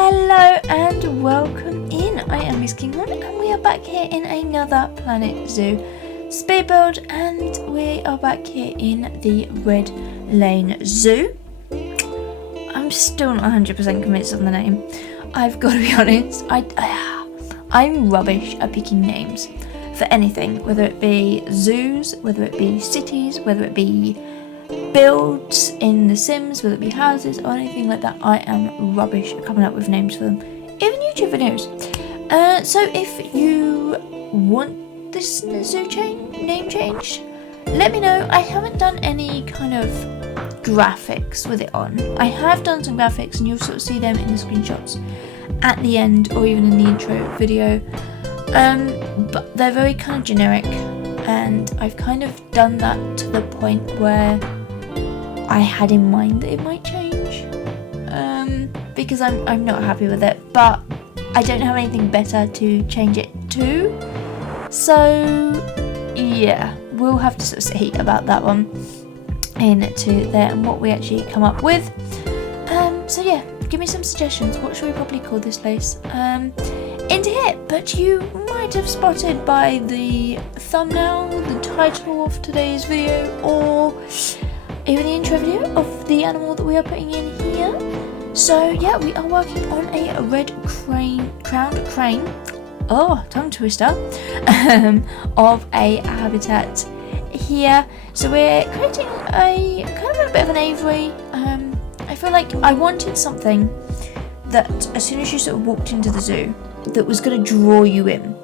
Hello and welcome in. I am Miss Kinghorn and we are back here in another Planet Zoo speed build, and we are back here in the Red Lane Zoo. I'm still not 100% convinced on the name. I've got to be honest, I'm rubbish at picking names for anything, whether it be zoos, whether it be cities, whether it be builds in The Sims, whether it be houses or anything like that. I am rubbish at coming up with names for them, even YouTube videos. So if you want this zoo name change, let me know. I haven't done any kind of graphics with it on. I have done some graphics and you'll sort of see them in the screenshots at the end or even in the intro video, but they're very kind of generic, and I've kind of done that to the point where I had in mind that it might change, because I'm not happy with it, but I don't have anything better to change it to, so yeah, we'll have to sort of see about that one into there and what we actually come up with. So yeah, give me some suggestions. What should we probably call this place? Into here, but you might have spotted by the thumbnail, the title of today's video, or even the intro video of the animal that we are putting in here. So yeah, we are working on a red crowned crane, tongue twister, of a habitat here. So we're creating a kind of a bit of an aviary. I feel like I wanted something that as soon as you sort of walked into the zoo, that was going to draw you in.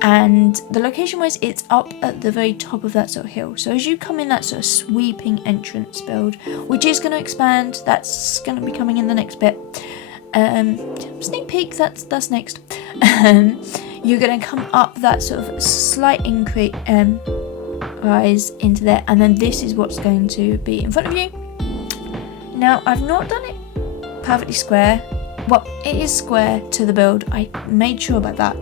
And the location wise, it's up at the very top of that sort of hill. So as you come in that sort of sweeping entrance build, which is going to expand, that's going to be coming in the next bit. Sneak peek, that's next. You're going to come up that sort of slight increase, rise into there, and then this is what's going to be in front of you. Now, I've not done it perfectly square. Well, it is square to the build. I made sure about that.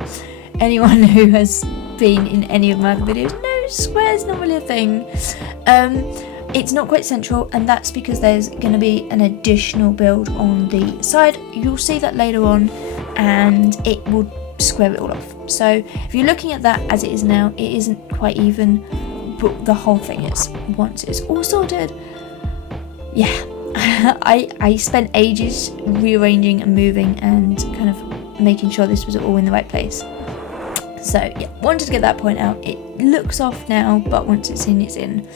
Anyone who has been in any of my other videos knows square's not really a thing. It's not quite central, and that's because there's going to be an additional build on the side. You'll see that later on, and it will square it all off. So if you're looking at that as it is now, it isn't quite even, but the whole thing is once it's all sorted. Yeah. I spent ages rearranging and moving and kind of making sure this was all in the right place. So yeah, wanted to get that point out. It looks off now, but once it's in, it's in.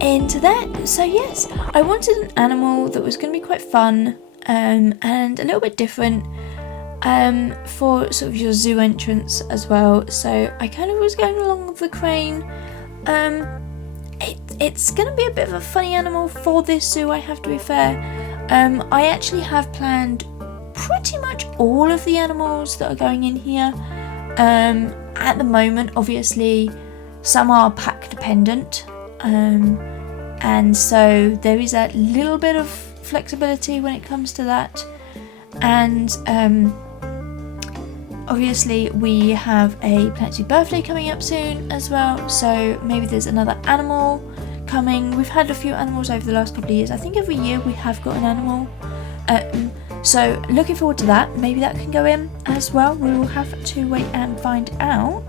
Into that. So yes, I wanted an animal that was going to be quite fun, and a little bit different, for sort of your zoo entrance as well. So I kind of was going along with the crane. It's going to be a bit of a funny animal for this zoo, I have to be fair. I actually have planned pretty much all of the animals that are going in here. At the moment, obviously, some are pack dependent, and so there is a little bit of flexibility when it comes to that. And obviously we have a Planet Zoo birthday coming up soon as well, so maybe there's another animal coming. We've had a few animals over the last couple of years. I think every year we have got an animal. So looking forward to that. Maybe that can go in as well. We will have to wait and find out.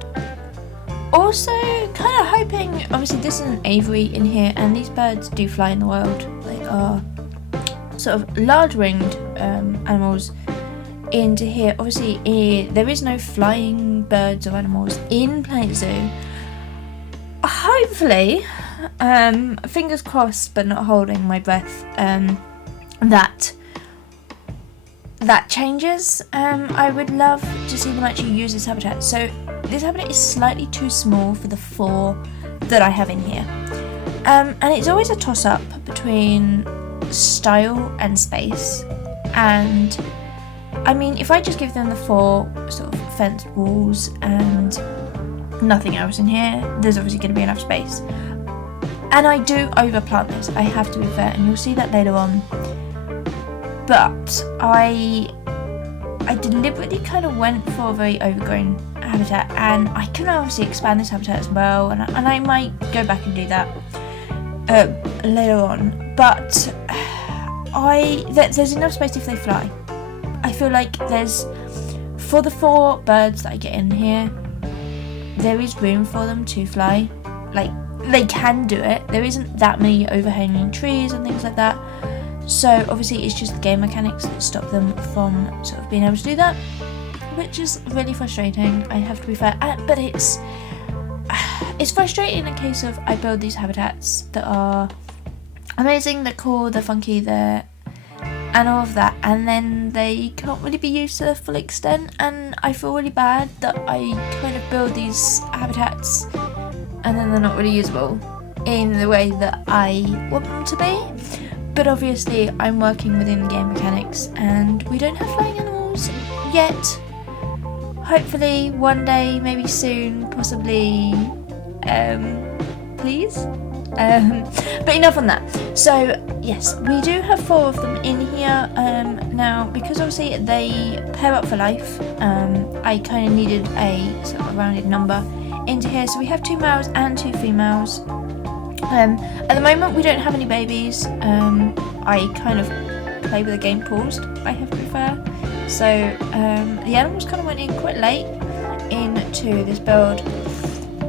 Also, kind of hoping, obviously this is an aviary in here, and these birds do fly in the wild. They are sort of large-winged animals into here. Obviously there is no flying birds or animals in Planet Zoo. Hopefully, fingers crossed but not holding my breath, that changes. I would love to see them actually use this habitat. So this habitat is slightly too small for the 4 that I have in here, and it's always a toss up between style and space. And I mean, if I just give them the 4 sort of fenced walls and nothing else in here, there's obviously going to be enough space. And I do overplant this, I have to be fair, and you'll see that later on. But I deliberately kind of went for a very overgrown habitat, and I can obviously expand this habitat as well, and I might go back and do that later on. But there's enough space if they fly. I feel like for the 4 birds that I get in here, there is room for them to fly. Like, they can do it. There isn't that many overhanging trees and things like that. So obviously it's just the game mechanics that stop them from sort of being able to do that, which is really frustrating, I have to be fair. But it's frustrating in a case of I build these habitats that are amazing, they're cool, they're funky, and all of that, and then they can't really be used to their full extent, and I feel really bad that I kind of build these habitats and then they're not really usable in the way that I want them to be. But obviously I'm working within the game mechanics and we don't have flying animals yet. Hopefully one day, maybe soon, possibly, please. But enough on that. So yes, we do have 4 of them in here now, because obviously they pair up for life. I kind of needed a sort of rounded number into here, so we have 2 males and 2 females. At the moment we don't have any babies. I kind of play with the game paused, I have to be fair. So the animals kind of went in quite late into this build.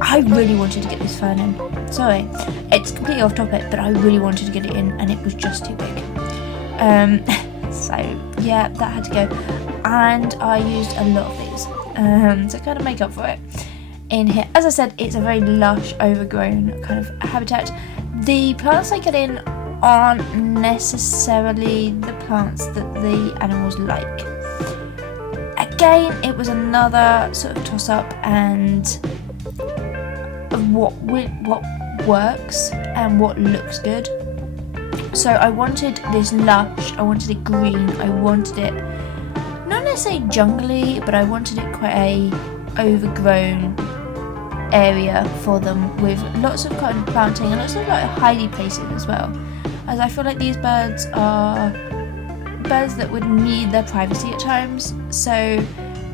I really wanted to get this fern in. Sorry, it's completely off topic, but I really wanted to get it in and it was just too big. So yeah, that had to go. And I used a lot of these to kind of make up for it in here. As I said, it's a very lush, overgrown kind of habitat. The plants I get in aren't necessarily the plants that the animals like. Again, it was another sort of toss-up and what works and what looks good. So I wanted this lush, I wanted it green, I wanted it not necessarily jungly, but I wanted it quite a overgrown area for them, with lots of cotton planting and lots of like hidey places as well, as I feel like these birds are birds that would need their privacy at times. So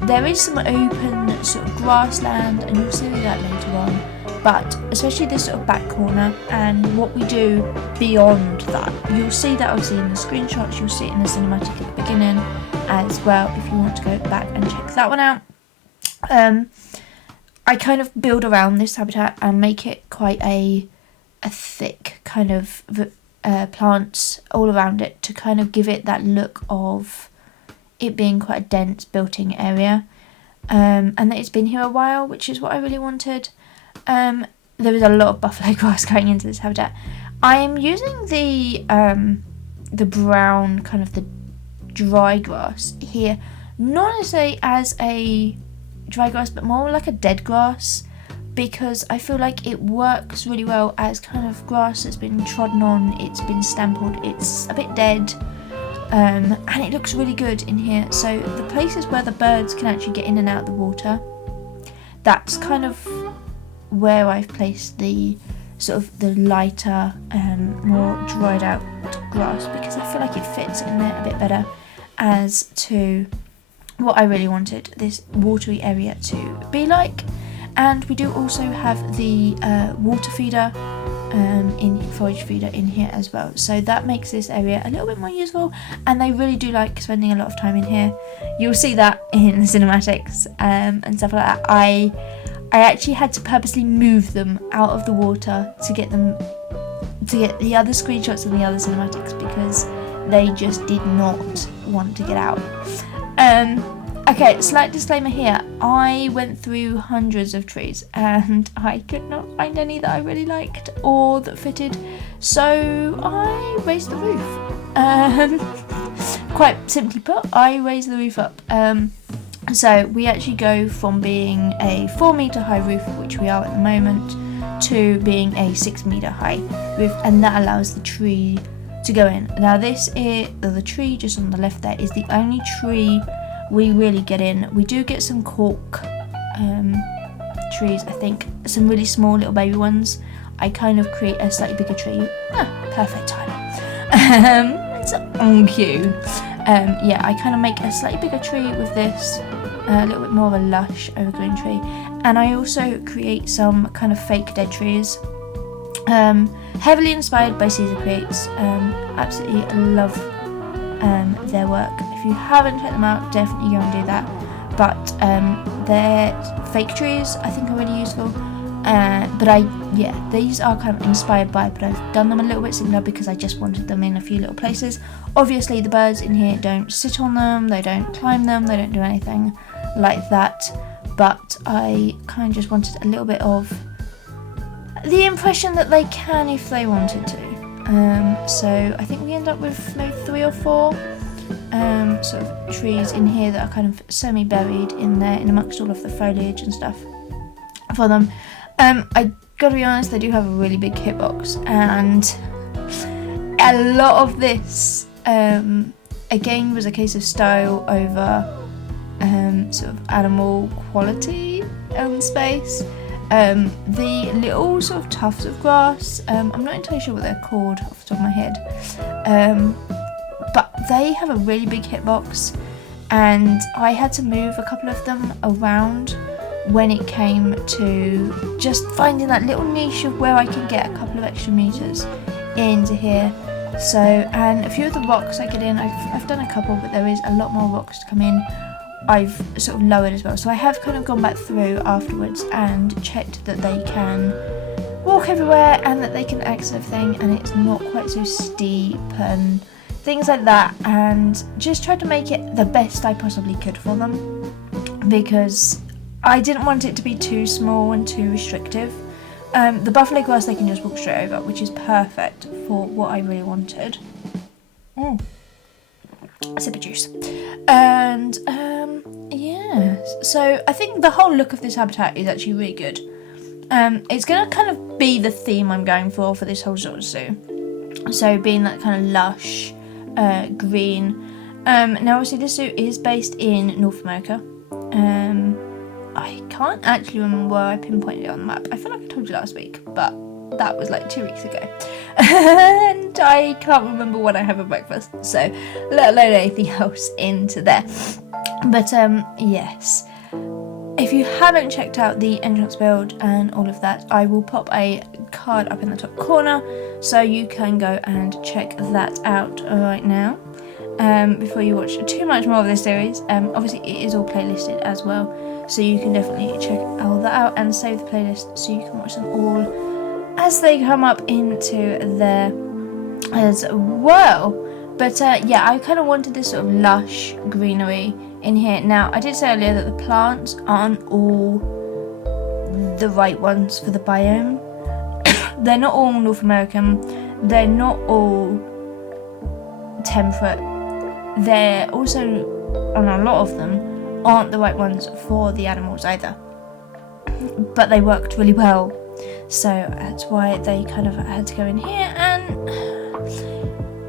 there is some open sort of grassland, and you'll see that later on, but especially this sort of back corner and what we do beyond that, you'll see that obviously in the screenshots, you'll see it in the cinematic at the beginning as well if you want to go back and check that one out. I kind of build around this habitat and make it quite a thick kind of plants all around it to kind of give it that look of it being quite a dense built-in area, and that it's been here a while, which is what I really wanted. There is a lot of buffalo grass going into this habitat. I am using the brown kind of the dry grass here, not necessarily as a dry grass, but more like a dead grass, because I feel like it works really well as kind of grass that's been trodden on, it's been stampled, it's a bit dead, and it looks really good in here. So the places where the birds can actually get in and out of the water, that's kind of where I've placed the sort of the lighter, more dried out grass, because I feel like it fits in there a bit better as to what I really wanted this watery area to be like. And we do also have the water feeder, forage feeder in here as well, so that makes this area a little bit more useful, and they really do like spending a lot of time in here. You'll see that in the cinematics and stuff like that. I actually had to purposely move them out of the water to get the other screenshots and the other cinematics, because they just did not want to get out. Okay, slight disclaimer here. I went through hundreds of trees and I could not find any that I really liked or that fitted, so I raised the roof. Quite simply put, I raised the roof up. So we actually go from being a 4-meter high roof, which we are at the moment, to being a 6-meter high roof, and that allows the tree to go in. Now this is the tree just on the left there is the only tree we really get in. We do get some cork trees, I think, some really small little baby ones. I kind of create a slightly bigger tree. Perfect time. It's on cue. Yeah, I kind of make a slightly bigger tree with this, a little bit more of a lush evergreen tree, and I also create some kind of fake dead trees, heavily inspired by Caesar Creates. Absolutely love their work. If you haven't checked them out, definitely go and do that. But their fake trees I think are really useful. These are kind of inspired by, but I've done them a little bit similar because I just wanted them in a few little places. Obviously the birds in here don't sit on them, they don't climb them, they don't do anything like that, but I kind of just wanted a little bit of the impression that they can if they wanted to. So I think we end up with maybe 3 or 4 sort of trees in here that are kind of semi-buried in there, in amongst all of the foliage and stuff for them. I gotta be honest, they do have a really big hitbox, and a lot of this again was a case of style over sort of animal quality and space. The little sort of tufts of grass, I'm not entirely sure what they're called off the top of my head, but they have a really big hitbox, and I had to move a couple of them around when it came to just finding that little niche of where I can get a couple of extra meters into here. So, and a few of the rocks I get in, I've done a couple, but there is a lot more rocks to come in. I've sort of lowered as well, so I have kind of gone back through afterwards and checked that they can walk everywhere and that they can access everything, and it's not quite so steep and things like that, and just tried to make it the best I possibly could for them, because I didn't want it to be too small and too restrictive. The buffalo grass they can just walk straight over, which is perfect for what I really wanted. A sip of juice. And so I think the whole look of this habitat is actually really good. It's going to kind of be the theme I'm going for this whole sort of zoo. So being that kind of lush green. Now obviously this zoo is based in North America. I can't actually remember where I pinpointed it on the map. I feel like I told you last week, but that was like 2 weeks ago. And I can't remember when I have for breakfast, so let alone anything else into there. But yes, if you haven't checked out the entrance build and all of that, I will pop a card up in the top corner so you can go and check that out right now. Before you watch too much more of this series, obviously it is all playlisted as well, so you can definitely check all that out and save the playlist so you can watch them all as they come up into there as well. But I kind of wanted this sort of lush greenery in here. Now I did say earlier that the plants aren't all the right ones for the biome. They're not all North American, they're not all temperate. They're also, on a lot of them, aren't the right ones for the animals either. But they worked really well, so that's why they kind of had to go in here. And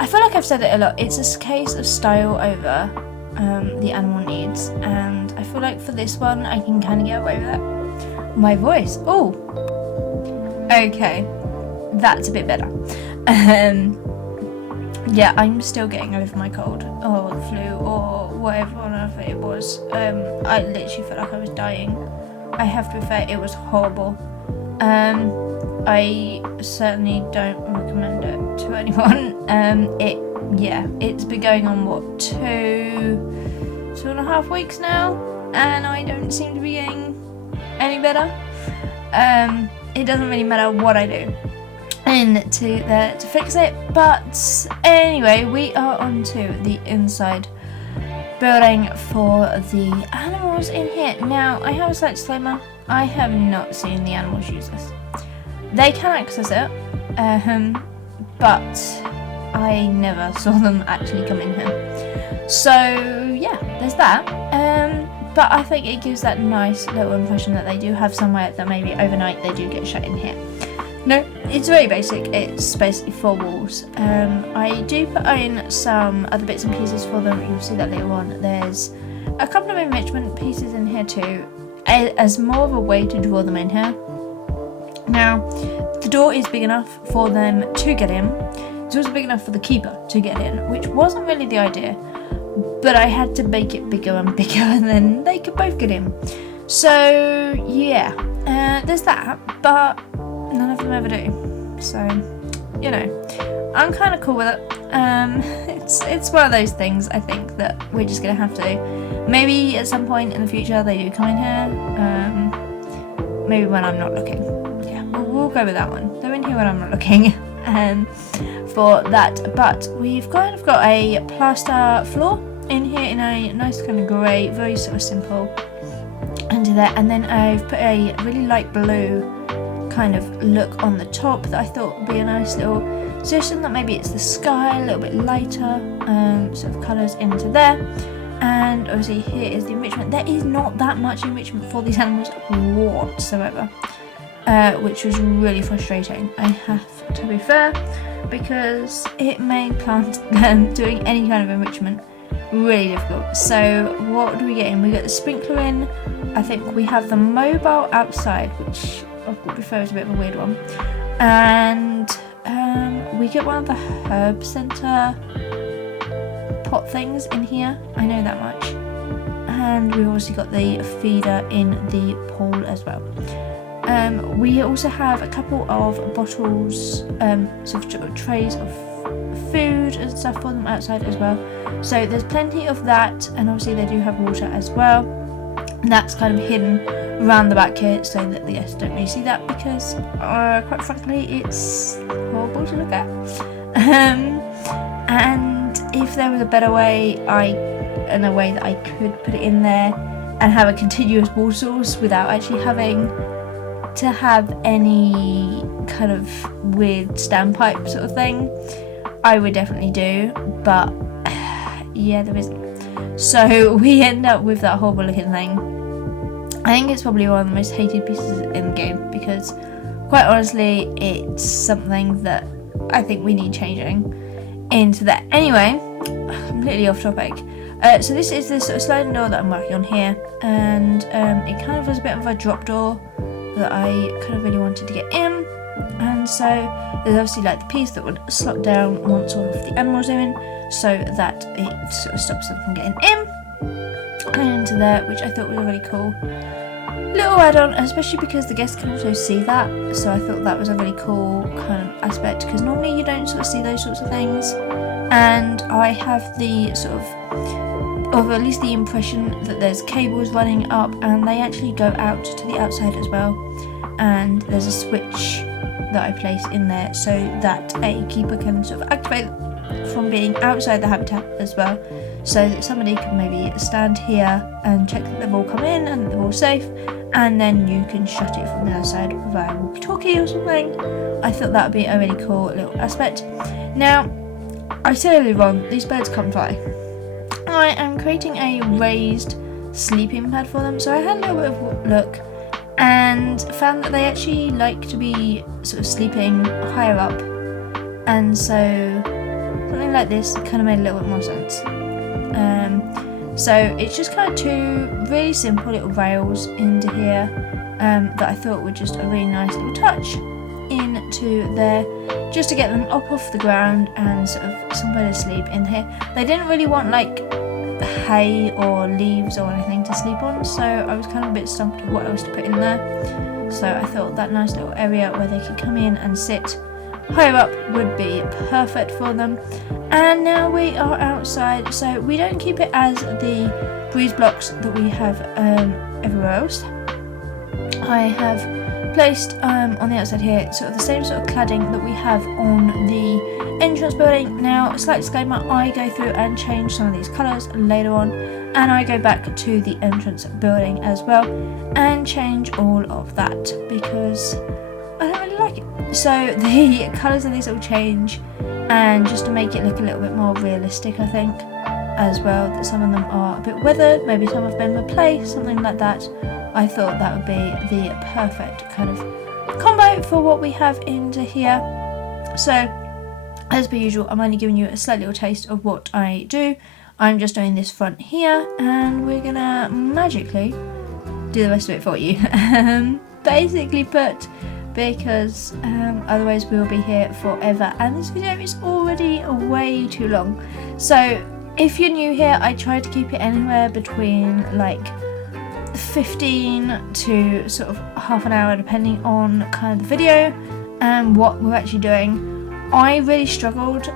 I feel like I've said it a lot, it's a case of style over the animal needs, and I feel like for this one I can kind of get away with that. My voice, oh, okay, that's a bit better. Yeah, I'm still getting over my cold or the flu or whatever on earth it was. I literally felt like I was dying. I have to be fair, it was horrible. I certainly don't recommend it to anyone. It's been going on what, 2.5 weeks now, and I don't seem to be getting any better. It doesn't really matter what I do to fix it, but anyway, we are on to the inside building for the animals in here. Now I have a slight disclaimer, I have not seen the animals use this. They can access it, but I never saw them actually come in here, so yeah, there's that. But I think it gives that nice little impression that they do have somewhere that maybe overnight they do get shut in here. No, it's very basic, it's basically 4 walls. I do put in some other bits and pieces for them, you'll see that later on. There's a couple of enrichment pieces in here too, as more of a way to draw them in here. Now, the door is big enough for them to get in, it's also big enough for the keeper to get in, which wasn't really the idea, but I had to make it bigger and bigger and then they could both get in. So yeah, there's that, but none of them ever do, so you know, I'm kind of cool with it. It's one of those things I think that we're just gonna have to. Maybe at some point in the future they do come in here. Maybe when I'm not looking. Yeah, we'll go with that one. They're in here when I'm not looking. For that, but we've kind of got a plaster floor in here in a nice kind of grey, very sort of simple under there, and then I've put a really light blue kind of look on the top that I thought would be a nice little suggestion, that maybe it's the sky, a little bit lighter sort of colours into there. And obviously here is the enrichment. There is not that much enrichment for these animals whatsoever, which was really frustrating, I have to be fair, because it made doing any kind of enrichment really difficult. So what do we get in? We get the sprinkler in. I think we have the mobile outside, which I prefer is a bit of a weird one, and we get one of the herb center pot things in here. I know that much. And we obviously got the feeder in the pool as well. We also have a couple of bottles, sort of trays of food and stuff for them outside as well. So there's plenty of that, and obviously they do have water as well. And that's kind of hidden around the back here so that the guests don't really see that, because quite frankly it's horrible to look at. And if there was a better way, a way that I could put it in there and have a continuous water source without actually having to have any kind of weird standpipe sort of thing, I would definitely do, but yeah, there isn't. So we end up with that horrible looking thing. I think it's probably one of the most hated pieces in the game, because quite honestly it's something that I think we need changing into that. Anyway, completely off topic. So this is the sort of sliding door that I'm working on here, and it kind of was a bit of a drop door that I kind of really wanted to get in. And so there's obviously like the piece that would slot down once all of the animals are in, so that it sort of stops them from getting in and into there, which I thought was a really cool little add-on, especially because the guests can also see that. So I thought that was a really cool kind of aspect, because normally you don't sort of see those sorts of things. And I have the sort of at least the impression that there's cables running up, and they actually go out to the outside as well. And there's a switch that I place in there so that a keeper can sort of activate from being outside the habitat as well, so that somebody can maybe stand here and check that they've all come in and that they're all safe, and then you can shut it from the other side via walkie-talkie or something. I thought that would be a really cool little aspect. Now, I said earlier on, these birds can't fly. I am creating a raised sleeping pad for them, so I had a little bit of a look and found that they actually like to be sort of sleeping higher up, and so something like this kind of made a little bit more sense. So it's just kind of two really simple little rails into here that I thought were just a really nice little touch into there, just to get them up off the ground and sort of somewhere to sleep in here. They didn't really want like hay or leaves or anything to sleep on, so I was kind of a bit stumped with what else to put in there. So I thought that nice little area where they could come in and sit higher up would be perfect for them. And now we are outside, so we don't keep it as the breeze blocks that we have everywhere else. I have placed on the outside here sort of the same sort of cladding that we have on the entrance building. Now, slight disclaimer, I go through and change some of these colours later on, and I go back to the entrance building as well and change all of that because I don't really like it. So the colours of these will change, and just to make it look a little bit more realistic, I think, as well, that some of them are a bit weathered, maybe some have been replaced, something like that. I thought that would be the perfect kind of combo for what we have into here. So, as per usual, I'm only giving you a slight little taste of what I do. I'm just doing this front here, and we're gonna magically do the rest of it for you. Basically put, because otherwise we'll be here forever, and this video is already way too long. So if you're new here, I try to keep it anywhere between like 15 to sort of half an hour, depending on kind of the video and what we're actually doing. I really struggled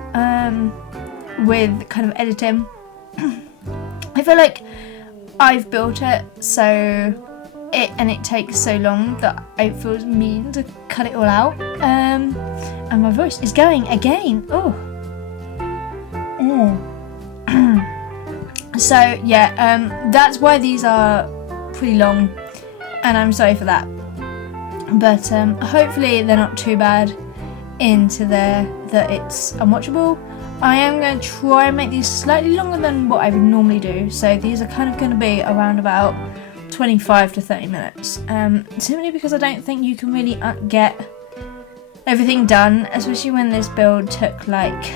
with kind of editing. I feel like I've built it and it takes so long that it feels mean to cut it all out. And my voice is going again. Oh. So yeah, that's why these are pretty long, and I'm sorry for that. But hopefully they're not too bad into there that it's unwatchable. I am going to try and make these slightly longer than what I would normally do. So these are kind of going to be around about 25 to 30 minutes. Simply because I don't think you can really get everything done, especially when this build took like,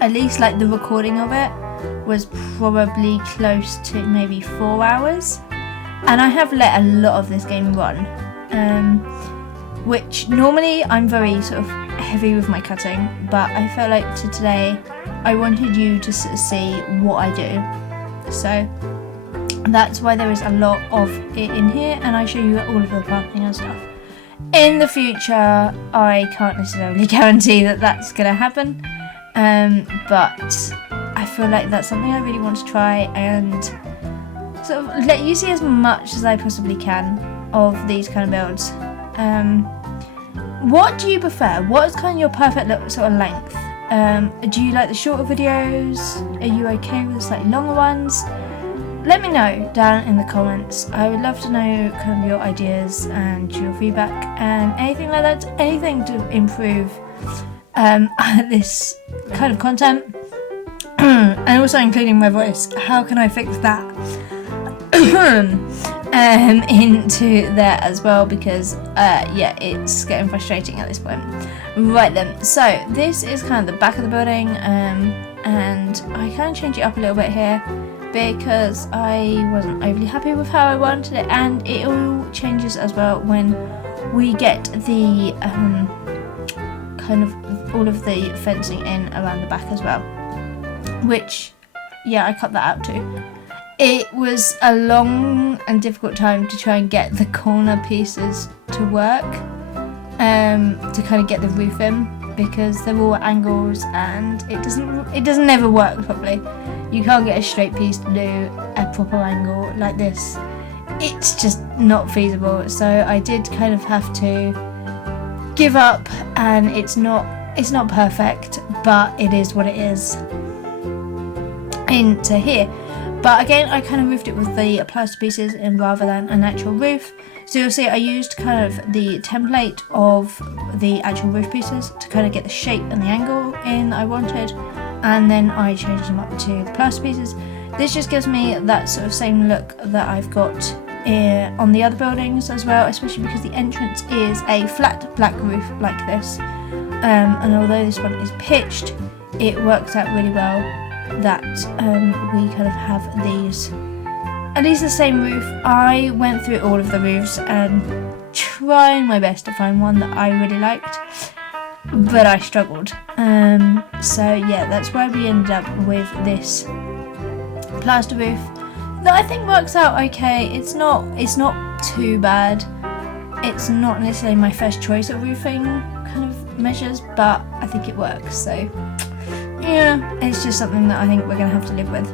at least like the recording of it was probably close to maybe 4 hours. And I have let a lot of this game run, which normally I'm very sort of heavy with my cutting, but I felt like today I wanted you to sort of see what I do. So that's why there is a lot of it in here, and I show you all of the planting and stuff. In the future, I can't necessarily guarantee that that's going to happen, but I feel like that's something I really want to try and sort of let you see as much as I possibly can of these kind of builds. What do you prefer? What is kind of your perfect sort of length? Do you like the shorter videos? Are you okay with the slightly longer ones? Let me know down in the comments. I would love to know kind of your ideas and your feedback and anything like that, anything to improve this kind of content. And also including my voice. How can I fix that? Into there as well, because yeah, it's getting frustrating at this point. Right then, so this is kind of the back of the building, and I kind of change it up a little bit here because I wasn't overly happy with how I wanted it, and it all changes as well when we get the kind of all of the fencing in around the back as well, which yeah, I cut that out too. It was a long and difficult time to try and get the corner pieces to work, to kind of get the roof in, because they're all angles and it doesn't ever work properly. You can't get a straight piece to do a proper angle like this. It's just not feasible. So I did kind of have to give up, and it's not perfect, but it is what it is into here. But again, I kind of roofed it with the plaster pieces in rather than an actual roof. So you'll see I used kind of the template of the actual roof pieces to kind of get the shape and the angle in that I wanted, and then I changed them up to the plaster pieces. This just gives me that sort of same look that I've got on the other buildings as well, especially because the entrance is a flat black roof like this. And although this one is pitched, it works out really well that we kind of have these, at least the same roof. I went through all of the roofs and trying my best to find one that I really liked, but I struggled. So yeah, that's why we ended up with this plaster roof that I think works out okay. It's not too bad. It's not necessarily my first choice of roofing kind of measures, but I think it works. So yeah, it's just something that I think we're going to have to live with.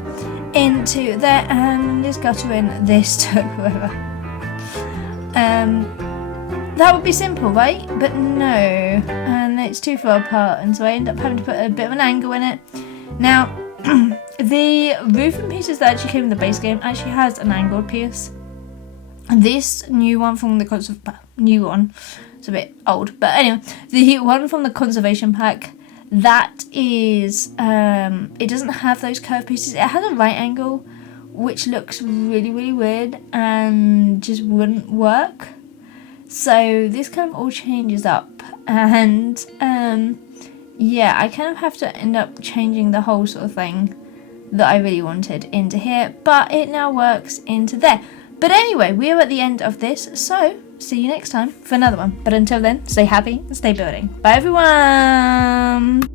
Into there, and this gutter in, this took forever. That would be simple, right? But no, and it's too far apart, and so I end up having to put a bit of an angle in it. Now, the roofing pieces that actually came in the base game actually has an angled piece. This new one from the new one, it's a bit old, but anyway, the one from the conservation pack, that is, it doesn't have those curved pieces. It has a right angle, which looks really, really weird and just wouldn't work. So this kind of all changes up, and yeah, I kind of have to end up changing the whole sort of thing that I really wanted into here, but it now works into there. But anyway, we are at the end of this, so see you next time for another one. But until then, stay happy and stay building. Bye everyone!